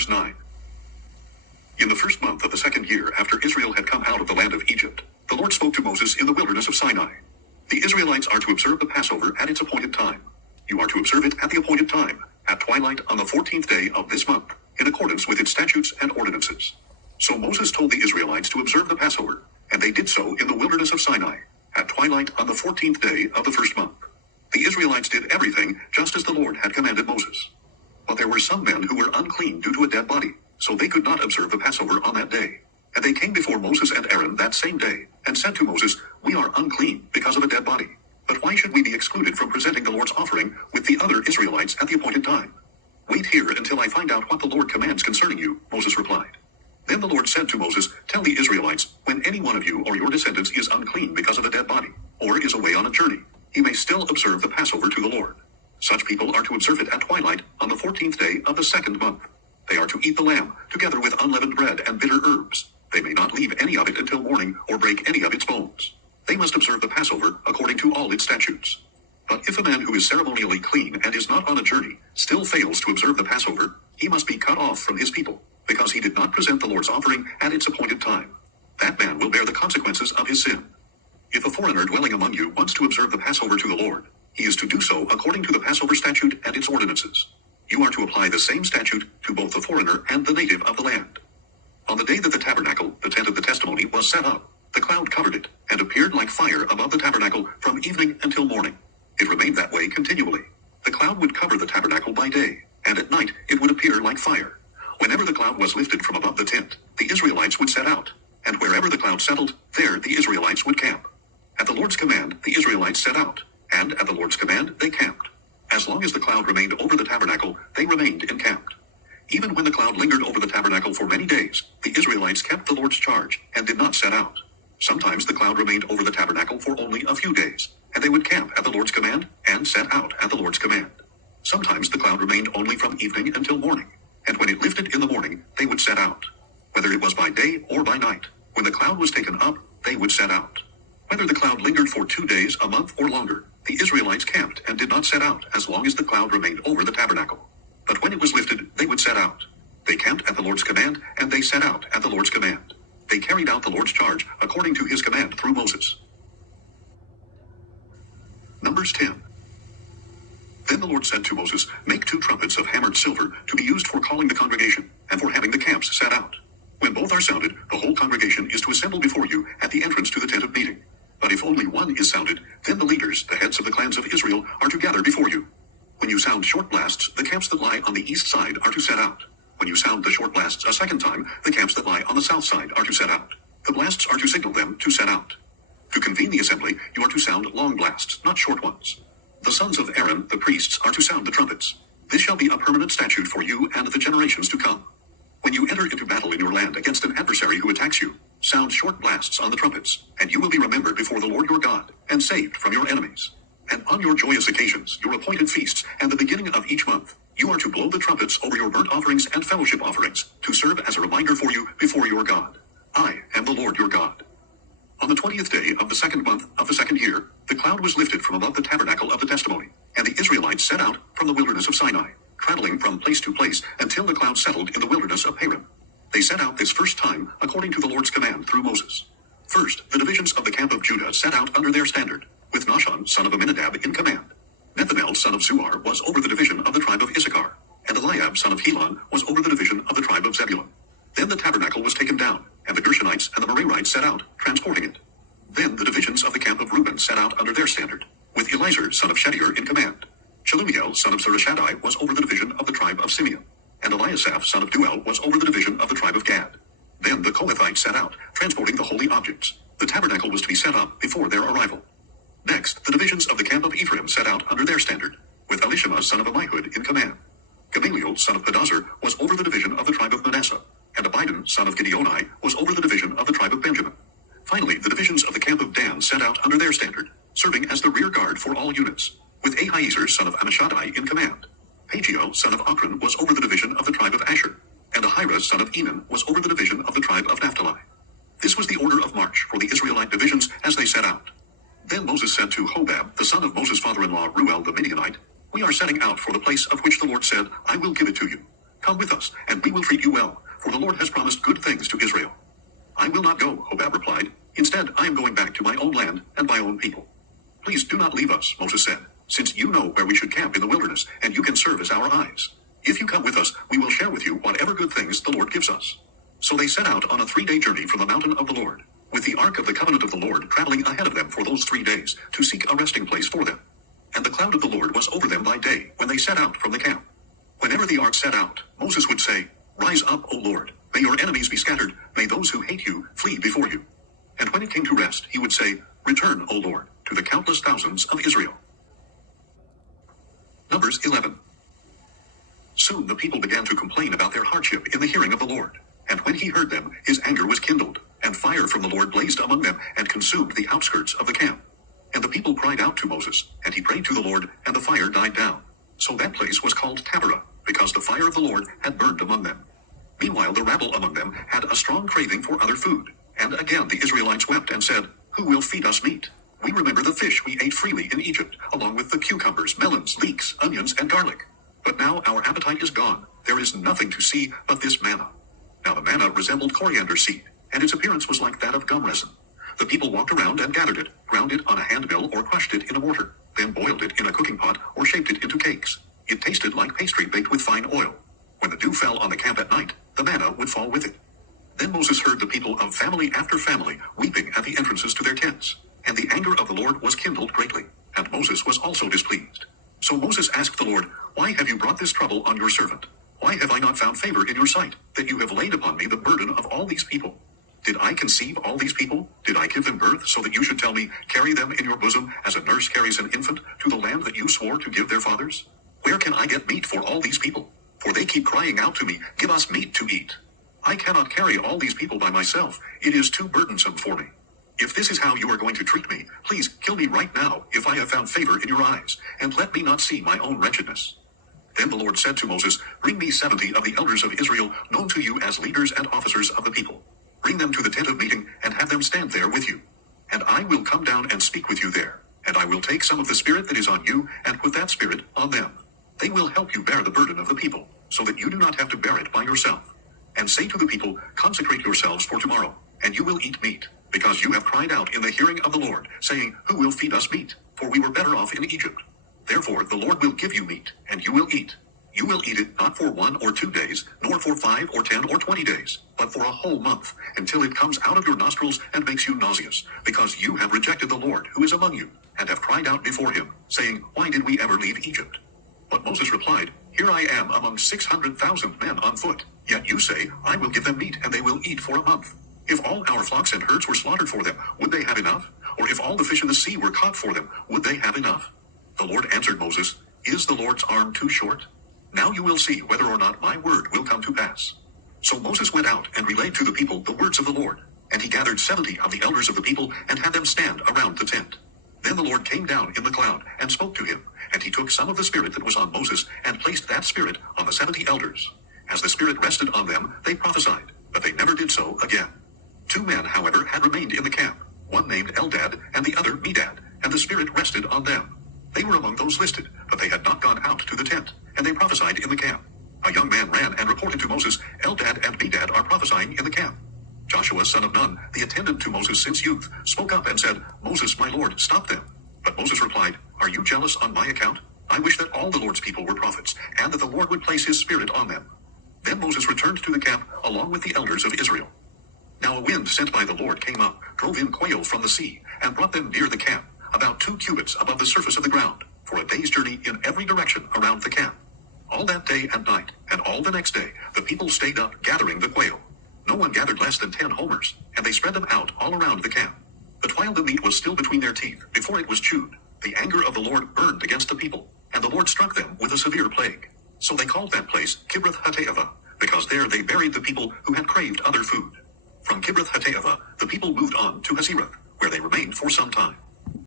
verse 9. In the first month of the second year after Israel had come out of the land of Egypt, the Lord spoke to Moses in the wilderness of Sinai. The Israelites are to observe the Passover at its appointed time. You are to observe it at the appointed time, at twilight on the 14th day of this month, in accordance with its statutes and ordinances. So Moses told the Israelites to observe the Passover, and they did so in the wilderness of Sinai, at twilight on the 14th day of the first month. The Israelites did everything just as the Lord had commanded Moses. But there were some men who were unclean due to a dead body, so they could not observe the Passover on that day. And they came before Moses and Aaron that same day, and said to Moses, "We are unclean because of a dead body. But why should we be excluded from presenting the Lord's offering with the other Israelites at the appointed time?" "Wait here until I find out what the Lord commands concerning you," Moses replied. Then the Lord said to Moses, "Tell the Israelites, when any one of you or your descendants is unclean because of a dead body, or is away on a journey, he may still observe the Passover to the Lord. Such people are to observe it at twilight on the 14th day of the second month. They are to eat the lamb, together with unleavened bread and bitter herbs. They may not leave any of it until morning, or break any of its bones. They must observe the Passover according to all its statutes. But if a man who is ceremonially clean and is not on a journey still fails to observe the Passover, he must be cut off from his people, because he did not present the Lord's offering at its appointed time. That man will bear the consequences of his sin. If a foreigner dwelling among you wants to observe the Passover to the Lord, he is to do so according to the Passover statute and its ordinances. You are to apply the same statute to both the foreigner and the native of the land. On the day that the tabernacle, the tent of the testimony, was set up, the cloud covered it, and appeared like fire above the tabernacle from evening until morning. It remained that way continually. The cloud would cover the tabernacle by day, and at night it would appear like fire. Whenever the cloud was lifted from above the tent, the Israelites would set out, and wherever the cloud settled, there the Israelites would camp. At the Lord's command, the Israelites set out, and at the Lord's command, they camped. As long as the cloud remained over the tabernacle, they remained encamped. Even when the cloud lingered over the tabernacle for many days, the Israelites kept the Lord's charge and did not set out. Sometimes the cloud remained over the tabernacle for only a few days, and they would camp at the Lord's command and set out at the Lord's command. Sometimes the cloud remained only from evening until morning, and when it lifted in the morning, they would set out. Whether it was by day or by night, when the cloud was taken up, they would set out. Whether the cloud lingered for 2 days, a month, or longer, the Israelites camped and did not set out as long as the cloud remained over the tabernacle. But when it was lifted, they would set out. They camped at the Lord's command, and they set out at the Lord's command. They carried out the Lord's charge according to his command through Moses. Numbers 10. Then the Lord said to Moses, "Make 2 trumpets of hammered silver to be used for calling the congregation and for having the camps set out. When both are sounded, the whole congregation is to assemble before you at the entrance to the tent of meeting. But if only one is sounded, then the leaders, the heads of the clans of Israel, are to gather before you. When you sound short blasts, the camps that lie on the east side are to set out. When you sound the short blasts a second time, the camps that lie on the south side are to set out. The blasts are to signal them to set out. To convene the assembly, you are to sound long blasts, not short ones. The sons of Aaron, the priests, are to sound the trumpets. This shall be a permanent statute for you and the generations to come. When you enter into battle in your land against an adversary who attacks you, sound short blasts on the trumpets, and you will be remembered before the Lord your God, and saved from your enemies. And on your joyous occasions, your appointed feasts, and the beginning of each month, you are to blow the trumpets over your burnt offerings and fellowship offerings, to serve as a reminder for you before your God. I am the Lord your God." On the 20th day of the second month of the second year, the cloud was lifted from above the tabernacle of the testimony, and the Israelites set out from the wilderness of Sinai, traveling from place to place until the cloud settled in the wilderness of Paran. They set out this first time according to the Lord's command through Moses. First, the divisions of the camp of Judah set out under their standard, with Nahshon son of Amminadab in command. Nethanel son of Zuar was over the division of the tribe of Issachar, and Eliab son of Helon was over the division of the tribe of Zebulun. Then the tabernacle was taken down, and the Gershonites and the Merarites set out, transporting it. Then the divisions of the camp of Reuben set out under their standard, with Elizur son of Shedeur in command. Shelumiel son of Zurishaddai was over the division of the tribe of Simeon, and Eliasaph son of Duel was over the division of the tribe of Gad. Then the Kohathites set out, transporting the holy objects. The tabernacle was to be set up before their arrival. Next, the divisions of the camp of Ephraim set out under their standard, with Elishama son of Ammihud in command. Gamaliel son of Pedazur was over the division of the tribe of Manasseh, and Abidan son of Gideoni was over the division of the tribe of Benjamin. Finally, the divisions of the camp of Dan set out under their standard, serving as the rear guard for all units, with Ahiezer son of Ammishaddai in command. Pagiel son of Ochran was over the division of the tribe of Asher, and Ahira son of Enan was over the division of the tribe of Naphtali. This was the order of march for the Israelite divisions as they set out. Then Moses said to Hobab, the son of Moses' father-in-law Reuel the Midianite, "We are setting out for the place of which the Lord said, 'I will give it to you.' Come with us, and we will treat you well, for the Lord has promised good things to Israel. I will not go, Hobab replied. Instead, I am going back to my own land and my own people. Please do not leave us, Moses said, since you know where we should camp in the wilderness, and you can serve as our eyes. If you come with us, we will share with you whatever good things the Lord gives us. So they set out on a 3-day journey from the mountain of the Lord, with the ark of the covenant of the Lord traveling ahead of them for those 3 days, to seek a resting place for them. And the cloud of the Lord was over them by day, when they set out from the camp. Whenever the ark set out, Moses would say, Rise up, O Lord, may your enemies be scattered, may those who hate you flee before you. And when it came to rest, he would say, Return, O Lord, to the countless thousands of Israel. Numbers 11. Soon the people began to complain about their hardship in the hearing of the Lord. And when he heard them, his anger was kindled, and fire from the Lord blazed among them, and consumed the outskirts of the camp. And the people cried out to Moses, and he prayed to the Lord, and the fire died down. So that place was called Taberah, because the fire of the Lord had burned among them. Meanwhile the rabble among them had a strong craving for other food. And again the Israelites wept and said, Who will feed us meat? We remember the fish we ate freely in Egypt, along with the cucumbers, melons, leeks, onions, and garlic. But now our appetite is gone. There is nothing to see but this manna. Now the manna resembled coriander seed, and its appearance was like that of gum resin. The people walked around and gathered it, ground it on a hand mill or crushed it in a mortar, then boiled it in a cooking pot or shaped it into cakes. It tasted like pastry baked with fine oil. When the dew fell on the camp at night, the manna would fall with it. Then Moses heard the people of family after family weeping at the entrances to their tents. And the anger of the Lord was kindled greatly, and Moses was also displeased. So Moses asked the Lord, Why have you brought this trouble on your servant? Why have I not found favor in your sight, that you have laid upon me the burden of all these people? Did I conceive all these people? Did I give them birth so that you should tell me, Carry them in your bosom as a nurse carries an infant to the land that you swore to give their fathers? Where can I get meat for all these people? For they keep crying out to me, Give us meat to eat. I cannot carry all these people by myself. It is too burdensome for me. If this is how you are going to treat me, please kill me right now, if I have found favor in your eyes, and let me not see my own wretchedness. Then the Lord said to Moses, Bring me 70 of the elders of Israel, known to you as leaders and officers of the people. Bring them to the tent of meeting, and have them stand there with you. And I will come down and speak with you there. And I will take some of the spirit that is on you, and put that spirit on them. They will help you bear the burden of the people, so that you do not have to bear it by yourself. And say to the people, Consecrate yourselves for tomorrow, and you will eat meat. Because you have cried out in the hearing of the Lord, saying, Who will feed us meat? For we were better off in Egypt. Therefore the Lord will give you meat, and you will eat. You will eat it not for 1 or 2 days, nor for 5 or 10 or 20 days, but for a whole month, until it comes out of your nostrils and makes you nauseous, because you have rejected the Lord who is among you, and have cried out before him, saying, Why did we ever leave Egypt? But Moses replied, Here I am among 600,000 men on foot. Yet you say, I will give them meat, and they will eat for a month. If all our flocks and herds were slaughtered for them, would they have enough? Or if all the fish in the sea were caught for them, would they have enough? The Lord answered Moses, Is the Lord's arm too short? Now you will see whether or not my word will come to pass. So Moses went out and relayed to the people the words of the Lord. And he gathered 70 of the elders of the people and had them stand around the tent. Then the Lord came down in the cloud and spoke to him. And he took some of the spirit that was on Moses and placed that spirit on the 70 elders. As the spirit rested on them, they prophesied, but they never did so again. 2 men, however, had remained in the camp, one named Eldad and the other Medad, and the spirit rested on them. They were among those listed, but they had not gone out to the tent, and they prophesied in the camp. A young man ran and reported to Moses, Eldad and Medad are prophesying in the camp. Joshua son of Nun, the attendant to Moses since youth, spoke up and said, Moses, my Lord, stop them. But Moses replied, Are you jealous on my account? I wish that all the Lord's people were prophets, and that the Lord would place his spirit on them. Then Moses returned to the camp along with the elders of Israel. Now a wind sent by the Lord came up, drove in quail from the sea, and brought them near the camp, about 2 cubits above the surface of the ground, for a day's journey in every direction around the camp. All that day and night, and all the next day, the people stayed up gathering the quail. No one gathered less than 10 homers, and they spread them out all around the camp. But while the meat was still between their teeth, before it was chewed, the anger of the Lord burned against the people, and the Lord struck them with a severe plague. So they called that place Kibroth Hattaavah, because there they buried the people who had craved other food. From Kibroth Hattaavah, the people moved on to Hazeroth, where they remained for some time.